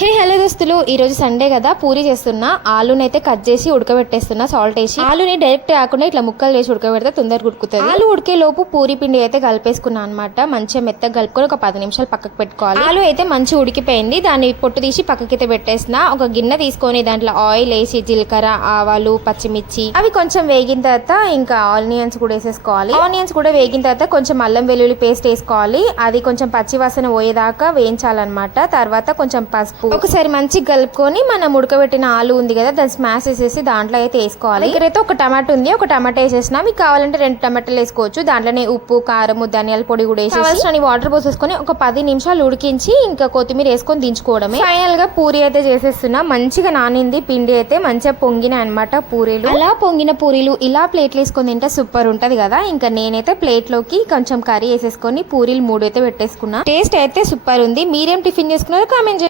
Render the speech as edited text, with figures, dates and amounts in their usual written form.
Hello దోస్తులు, ఈ రోజు సండే కదా పూరి చేస్తున్నా. ఆలుని అయితే కట్ చేసి ఉడకబెట్టేస్తున్నా సాల్ట్ వేసి. ఆలుని డైరెక్ట్ కాకుండా ఇట్లా ముక్కలు వేసి ఉడకబెడితే తొందరగా ఉడుకుతుంది. ఆలు ఉడికే లోపు పూరి పిండి అయితే కలిపేసుకున్నా అనమాట. మంచిగా మెత్తగా కలుపుకొని ఒక 10 నిమిషాలు పక్కకు పెట్టుకోవాలి. ఆలు అయితే మంచిగా ఉడికిపోయింది. దాన్ని పొట్టు తీసి పక్కకైతే పెట్టేసిన. ఒక గిన్నె తీసుకొని దాంట్లో ఆయిల్ వేసి జీలకర్ర, ఆవాలు, పచ్చిమిర్చి అవి కొంచెం వేగిన తర్వాత ఇంకా ఆనియన్స్ కూడా వేసేసుకోవాలి. ఆనియన్స్ కూడా వేగిన తర్వాత కొంచెం అల్లం వెల్లుల్లి పేస్ట్ వేసుకోవాలి. అది కొంచెం పచ్చి వాసన పోయేదాకా వేయించాలన్నమాట. తర్వాత కొంచెం పసుపు ఒకసారి మంచిగా కలుపుకొని మనం ఉడకబెట్టిన ఆలు ఉంది కదా దాన్ని స్మాష్ చేసేసి దాంట్లో అయితే వేసుకోవాలి. ఇక్కడైతే ఒక టమాటో ఉంది, ఒక టమాటా వేసేసిన. మీకు కావాలంటే 2 టమాటాలు వేసుకోవచ్చు. దాంట్లోనే ఉప్పు, కారం, ధనియాల పొడి కూడా వేసి కావాల్సిన వాటర్ పోసేసుకొని ఒక 10 నిమిషాలు ఉడికించి ఇంకా కొత్తిమీర వేసుకొని దించుకోవడమే. ఫైనల్ గా పూరి అయితే చేసేస్తున్నా. మంచిగా నానింది పిండి అయితే మంచిగా పొంగిన అనమాట పూరీలు. అలా పొంగిన పూరీలు ఇలా ప్లేట్లు వేసుకొని తింటే సూపర్ ఉంటది కదా. ఇంకా నేనైతే ప్లేట్ లోకి కొంచెం కర్రీ వేసేసుకొని పూరీలు 3 అయితే పెట్టేసుకున్నా. టేస్ట్ అయితే సూపర్ ఉంది. మీరేం టిఫిన్ చేసుకున్నారో కామెంట్ చేయండి.